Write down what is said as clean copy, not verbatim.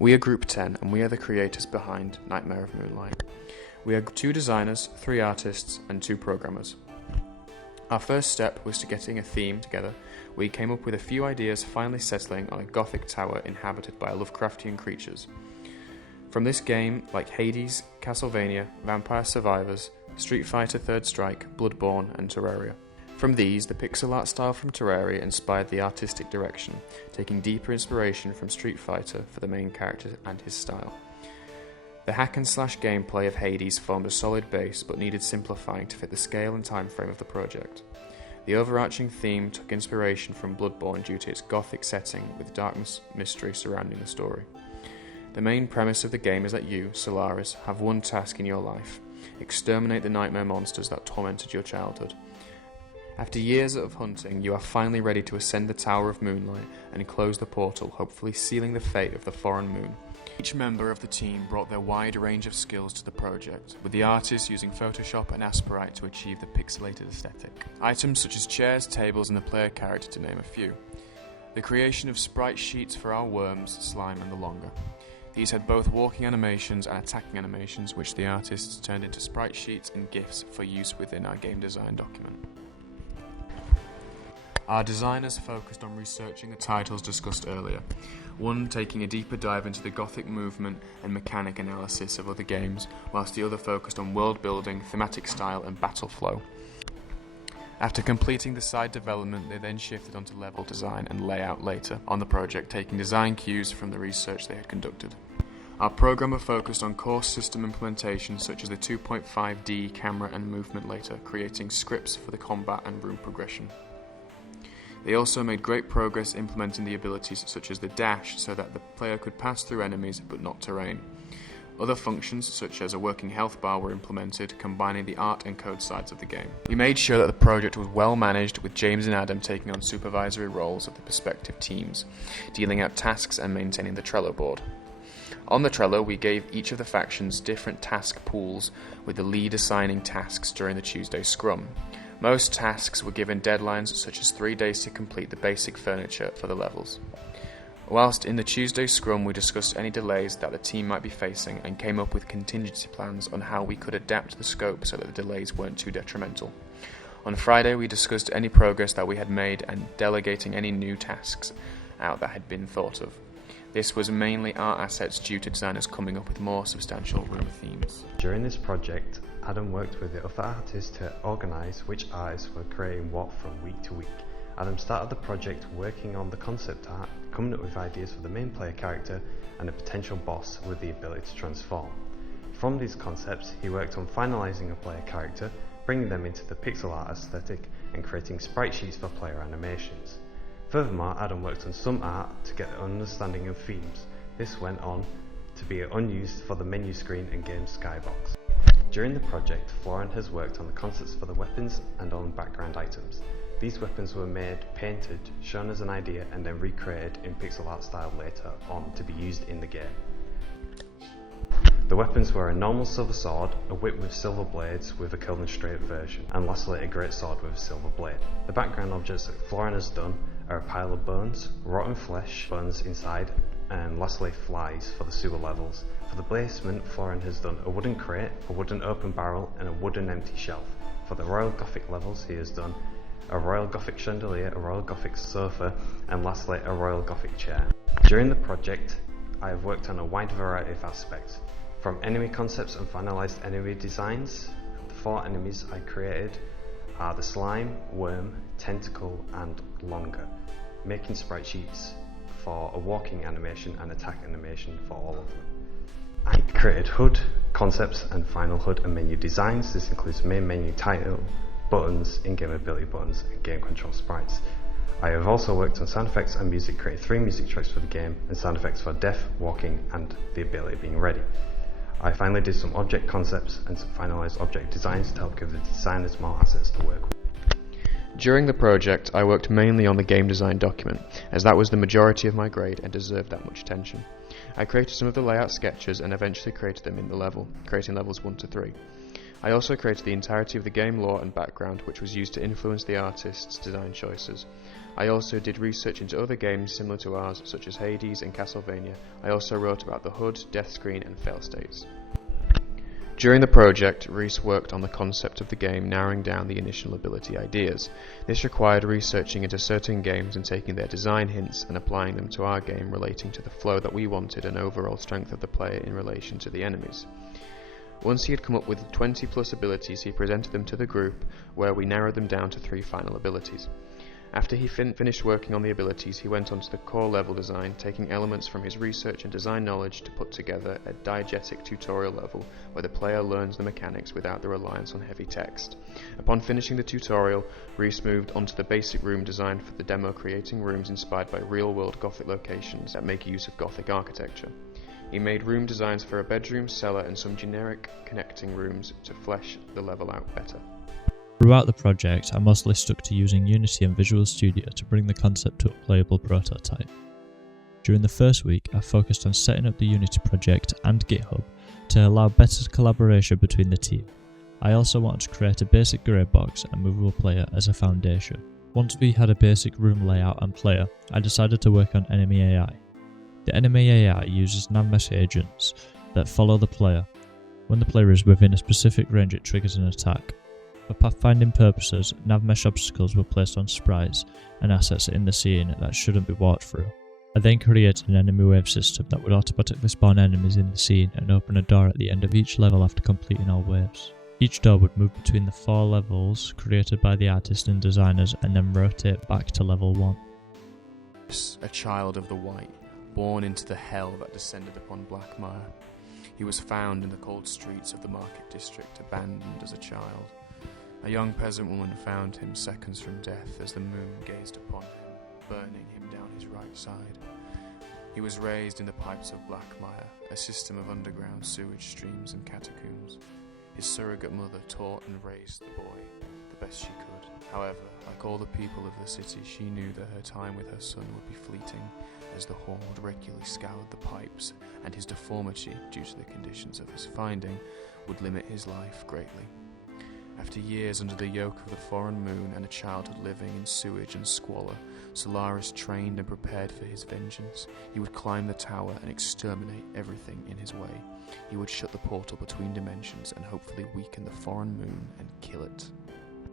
We are Group 10 and we are the creators behind Nightmare of Moonlight. We are 2 designers, 3 artists and 2 programmers. Our first step was to getting a theme together. We came up with a few ideas, finally settling on a gothic tower inhabited by Lovecraftian creatures. From this game, like Hades, Castlevania, Vampire Survivors, Street Fighter Third Strike, Bloodborne and Terraria. From these, the pixel art style from Terraria inspired the artistic direction, taking deeper inspiration from Street Fighter for the main character and his style. The hack and slash gameplay of Hades formed a solid base but needed simplifying to fit the scale and time frame of the project. The overarching theme took inspiration from Bloodborne due to its gothic setting with darkness mystery surrounding the story. The main premise of the game is that you, Solaris, have one task in your life: exterminate the nightmare monsters that tormented your childhood. After years of hunting, you are finally ready to ascend the Tower of Moonlight and close the portal, hopefully sealing the fate of the foreign moon. Each member of the team brought their wide range of skills to the project, with the artists using Photoshop and Aspirite to achieve the pixelated aesthetic. Items such as chairs, tables and the player character to name a few. The creation of sprite sheets for our worms, slime and the longer. These had both walking animations and attacking animations, which the artists turned into sprite sheets and GIFs for use within our game design document. Our designers focused on researching the titles discussed earlier, one taking a deeper dive into the gothic movement and mechanic analysis of other games, whilst the other focused on world building, thematic style and battle flow. After completing the side development, they then shifted onto level design and layout later on the project, taking design cues from the research they had conducted. Our programmer focused on core system implementation such as the 2.5D camera and movement later, creating scripts for the combat and room progression. They also made great progress implementing the abilities such as the dash so that the player could pass through enemies but not terrain. Other functions such as a working health bar were implemented, combining the art and code sides of the game. We made sure that the project was well managed, with James and Adam taking on supervisory roles of the respective teams, dealing out tasks and maintaining the Trello board. On the Trello, we gave each of the factions different task pools, with the lead assigning tasks during the Tuesday scrum. Most tasks were given deadlines such as 3 days to complete the basic furniture for the levels. Whilst in the Tuesday scrum we discussed any delays that the team might be facing and came up with contingency plans on how we could adapt the scope so that the delays weren't too detrimental. On Friday we discussed any progress that we had made and delegating any new tasks out that had been thought of. This was mainly art assets due to designers coming up with more substantial room themes. During this project, Adam worked with the other artists to organise which artists were creating what from week to week. Adam started the project working on the concept art, coming up with ideas for the main player character and a potential boss with the ability to transform. From these concepts, he worked on finalising a player character, bringing them into the pixel art aesthetic and creating sprite sheets for player animations. Furthermore, Adam worked on some art to get an understanding of themes. This went on to be unused for the menu screen and game skybox. During the project, Florian has worked on the concepts for the weapons and on background items. These weapons were made, painted, shown as an idea and then recreated in pixel art style later on to be used in the game. The weapons were a normal silver sword, a whip with silver blades with a curled and straight version, and lastly a great sword with a silver blade. The background objects that Florian has done are a pile of bones, rotten flesh, bones inside, and lastly flies for the sewer levels. For the basement, Florian has done a wooden crate, a wooden open barrel and a wooden empty shelf. For the Royal Gothic levels, he has done a Royal Gothic chandelier, a Royal Gothic sofa and lastly a Royal Gothic chair. During the project, I have worked on a wide variety of aspects, from enemy concepts and finalised enemy designs. The 4 enemies I created are the slime, worm, tentacle and longer, making sprite sheets for a walking animation and attack animation for all of them. I created HUD, concepts and final HUD and menu designs. This includes main menu title, buttons, in-game ability buttons and game control sprites. I have also worked on sound effects and music, created 3 music tracks for the game and sound effects for death, walking and the ability being ready. I finally did some object concepts and some finalised object designs to help give the designers more assets to work with. During the project, I worked mainly on the game design document, as that was the majority of my grade and deserved that much attention. I created some of the layout sketches and eventually created them in the level, creating levels 1 to 3. I also created the entirety of the game lore and background, which was used to influence the artist's design choices. I also did research into other games similar to ours, such as Hades and Castlevania. I also wrote about the HUD, death screen and fail states. During the project, Reese worked on the concept of the game, narrowing down the initial ability ideas. This required researching into certain games and taking their design hints and applying them to our game, relating to the flow that we wanted and overall strength of the player in relation to the enemies. Once he had come up with 20 plus abilities, he presented them to the group, where we narrowed them down to 3 final abilities. After he finished working on the abilities, he went on to the core level design, taking elements from his research and design knowledge to put together a diegetic tutorial level where the player learns the mechanics without the reliance on heavy text. Upon finishing the tutorial, Reese moved on to the basic room design for the demo, creating rooms inspired by real-world Gothic locations that make use of Gothic architecture. He made room designs for a bedroom, cellar and some generic connecting rooms to flesh the level out better. Throughout the project, I mostly stuck to using Unity and Visual Studio to bring the concept to a playable prototype. During the first week, I focused on setting up the Unity project and GitHub to allow better collaboration between the team. I also wanted to create a basic grade box and movable player as a foundation. Once we had a basic room layout and player, I decided to work on enemy AI. The enemy AI uses navmesh agents that follow the player. When the player is within a specific range, it triggers an attack. For pathfinding purposes, navmesh obstacles were placed on sprites and assets in the scene that shouldn't be walked through. I then created an enemy wave system that would automatically spawn enemies in the scene and open a door at the end of each level after completing all waves. Each door would move between the 4 levels created by the artist and designers and then rotate back to level 1. A child of the white, born into the hell that descended upon Blackmire. He was found in the cold streets of the market district, abandoned as a child. A young peasant woman found him seconds from death as the moon gazed upon him, burning him down his right side. He was raised in the pipes of Blackmire, a system of underground sewage streams and catacombs. His surrogate mother taught and raised the boy the best she could. However, like all the people of the city, she knew that her time with her son would be fleeting, as the horde regularly scoured the pipes, and his deformity, due to the conditions of his finding, would limit his life greatly. After years under the yoke of the foreign moon and a childhood living in sewage and squalor, Solaris trained and prepared for his vengeance. He would climb the tower and exterminate everything in his way. He would shut the portal between dimensions and hopefully weaken the foreign moon and kill it.